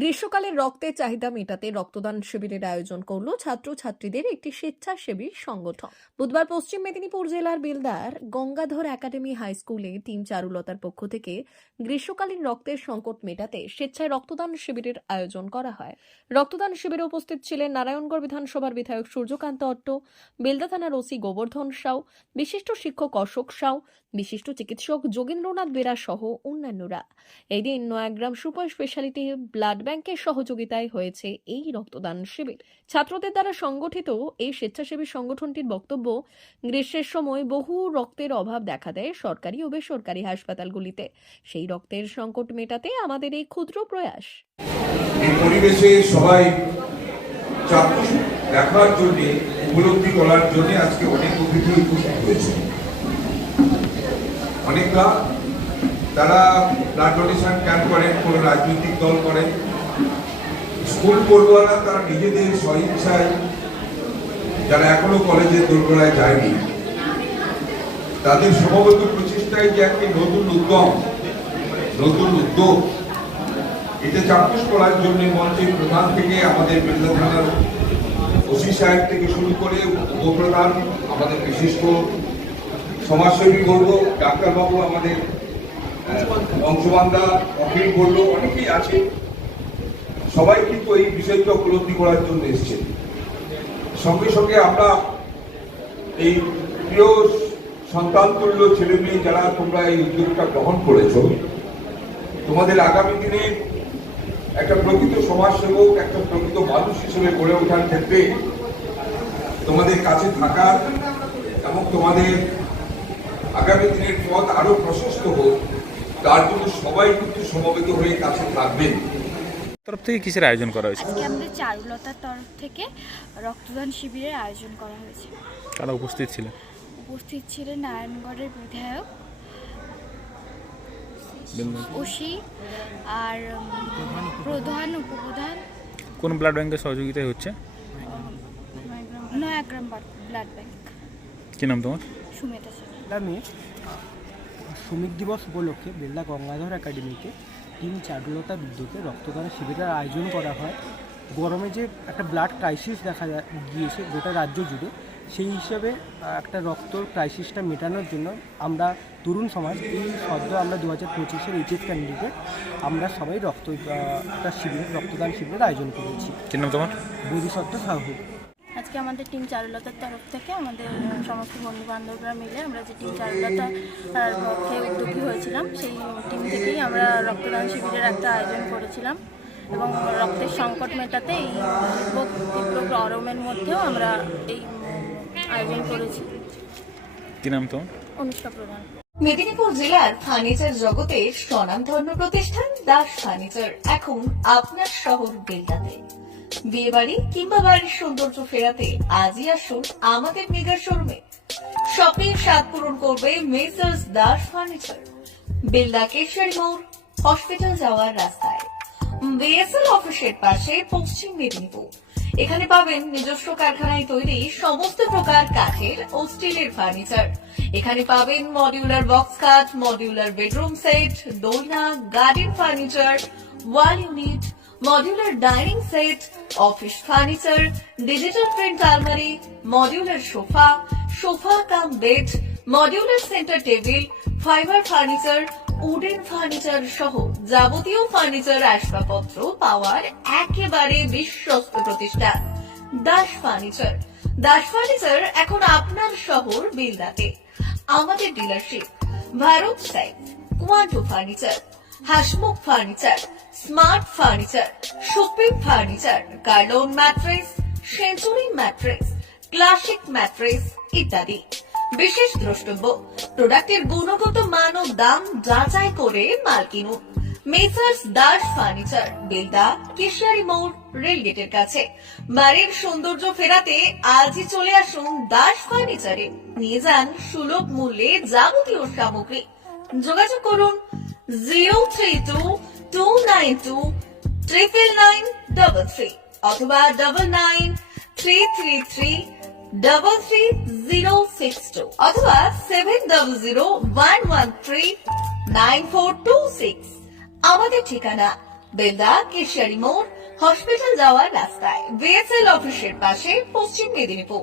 গ্রীষ্মকালের রক্তের চাহিদা মেটাতে রক্তদান শিবিরের আয়োজন করল ছাত্রছাত্রীদের একটি স্বেচ্ছাসেবী সংগঠন। বুধবার পশ্চিম মেদিনীপুর জেলার বেলদার গঙ্গাধর একাডেমি হাই স্কুলে টিম চারুলতার পক্ষ থেকে গ্রীষ্মকালীন রক্তের সংকট মেটাতে স্বেচ্ছায় রক্তদান শিবিরের আয়োজন করা হয়। রক্তদান শিবিরে উপস্থিত ছিলেন নারায়ণগড় বিধানসভার বিধায়ক সূর্যকান্ত অট্ট, বেলদা থানার ওসি গোবর্ধন সাউ, বিশিষ্ট শিক্ষক অশোক সাউ, বিশিষ্ট চিকিৎসক যোগেন্দ্রনাথ বেরা সহ অন্যান্যরা। এই দিন নয়াগ্রাম সুপার স্পেশালিটি ব্লাড ব্যাংকের সহযোগিতায় হয়েছে এই রক্তদান শিবির। ছাত্রদের দ্বারা সংগঠিত এই স্বেচ্ছাসেবী সংগঠনটির বক্তব্য, গ্রীষ্মের সময় বহু রক্তের অভাব দেখা দেয় সরকারি ও বেসরকারি হাসপাতালগুলিতে। সেই রক্তের সংকট মেটাতে আমাদের এই ক্ষুদ্র প্রয়াস। এই পরিবেশে সবাই চাক্ষুষ দেখার জন্য, উপলব্ধি করার জন্য আজকে অনেক অতিথি উপস্থিত হয়েছে। অনেকটা তারা ব্লাড ডোনেশন ক্যাম্প করেন, কোনো রাজনৈতিক দল করেন, স্কুল পড়ুয়ারা তারা নিজেদের স্বইচ্ছায়, যারা এখনো কলেজের দোরগোড়ায় যায়নি, তাদের সমবেত প্রচেষ্টায় যে একটি নতুন উদ্যোগ, এটা চাক্ষুষ করার জন্য মঞ্চের প্রধান থেকে আমাদের বেলদা থানার ওসি সাহেব থেকে শুরু করে উপপ্রধান, আমাদের বিশিষ্ট সমাজসেবী বলব ডাক্তারবাবু, আমাদের অংশবান্ধা অখিল বলল, অনেকেই আছে, সবাই কিন্তু এই বিষয়টা উপলব্ধি করার জন্য এসছে। সঙ্গে সঙ্গে আমরা এই প্রিয় সন্তান তুল্য ছেলে মেয়ে যারা তোমরা এই উদ্যোগটা গ্রহণ করেছ, তোমাদের আগামী দিনে একটা প্রকৃত সমাজসেবক, একটা প্রকৃত মানুষ হিসেবে গড়ে ওঠার ক্ষেত্রে তোমাদের কাছে থাকার এবং তোমাদের আগামী দিনের পথ আরো প্রশস্ত হোক, তার জন্য সবাই কিন্তু সমবেত হয়ে কাছে থাকবেন। তরফ থেকে কিসের আয়োজন করা হয়েছে? আজকে আমাদের চারুলতার তরফ থেকে রক্তদান শিবিরের আয়োজন করা হয়েছে। কারা উপস্থিত ছিলেন? উপস্থিত ছিলেন নারায়ণগড়ের বিধায়ক, ওসি আর প্রধান, উপপ্রধান। কোন ব্লাড ব্যাংকের সহযোগিতায় হচ্ছে? Nayagram blood bank. কি নাম তোমার? সুমিতা সেন। শ্রমিক দিবস উপলক্ষে বেলদা গঙ্গাধর একাডেমিতে টিম চারুলতার উদ্যোগে রক্তদান শিবিরের আয়োজন করা হয়। গরমে যে একটা ব্লাড ক্রাইসিস দেখা গিয়েছে গোটা রাজ্য জুড়ে, সেই হিসেবে একটা রক্ত ক্রাইসিসটা মেটানোর জন্য আমরা তরুণ সমাজ এই সদ্য আমরা 2025-এর এইচএস ক্যান্ডিডেট আমরা সবাই রক্তদান শিবিরের আয়োজন করেছি। কি নাম তোমার? বোধিসত্ত্ব সাহু। আজকে আমাদের টিম চারুলতার তরফ থেকে আমাদের সমস্ত বন্ধু বান্ধবরা মিলে আমরা যে তীম চারুলতার পক্ষে উদ্যোগী হয়েছিলাম, সেই টিম থেকেই আমরা রক্তদান শিবিরের একটা আয়োজন করেছিলাম এবং রক্তের সংকট মেটাতে এই তীব্র গরমের মধ্যেও আমরা এই আয়োজন করেছি। কি নাম তোমার? অনুষ্কা প্রধান। মেদিনীপুর জেলার ফার্নিচার জগতের স্বনামধন্য প্রতিষ্ঠান দাস ফার্নিচার এখন আপনার শহর বেলদাতে। বিয়ে বাড়ি কিংবা বাড়ির সৌন্দর্য ফেরাতে আজই আসুন আমাদের মেগা শোরুমে। শপিং স্বাদ পূরণ করবে মেসার্স দাস ফার্নিচার, বেলদা কেশরী মোড়, হসপিটাল যাওয়ার রাস্তায়, বিএসএল অফিসের পাশে, পশ্চিম মেদিনীপুর। এখানে পাবেন নিজস্ব কারখানায় তৈরি সমস্ত প্রকার কাঠের ও স্টিলের ফার্নিচার। এখানে পাবেন মডিউলার বক্স খাট, মডিউলার বেডরুম সেট, দোলনা, garden furniture, wall unit, modular dining set, office furniture, digital print আলমারি, modular sofa cum bed, modular centre table, fibre furniture, wooden furniture সহ যাবতীয় ফার্নিচার আসবাবপত্র পাওয়ার একেবারে বিশ্বস্ত প্রতিষ্ঠান দাস ফার্নিচার। দাস ফার্নিচার এখন আপনার শহর বেলদাতে। আমাদের dealership Bharat side, Quanto furniture, Hasmukh furniture, smart furniture, shopping furniture, Kurlon mattress, century mattress, classic mattress ইত্যাদি। বিশেষ দ্রষ্টব্য, প্রোডাক্টের গুণগত মান ও দাম যাচাই করে মাল কিনুন। মেসার্স দাস ফার্নিচার, বেলদা কেশরী মোড়, রেলগেটের কাছে। বাড়ির সৌন্দর্য ফেরাতে আজই চলে আসুন দাস ফার্নিচারে। নিয়ে যান সুলভ মূল্যে যাবতীয় সামগ্রী। যোগাযোগ করুন 032-292-99933 অথবা 99-333-33062 অথবা 7001139426। আমাদের ঠিকানা বেলদা কেশিয়ারি মোড়, হসপিটাল যাওয়ার রাস্তায়, বিএসএল অফিসের পাশে, পশ্চিম মেদিনীপুর।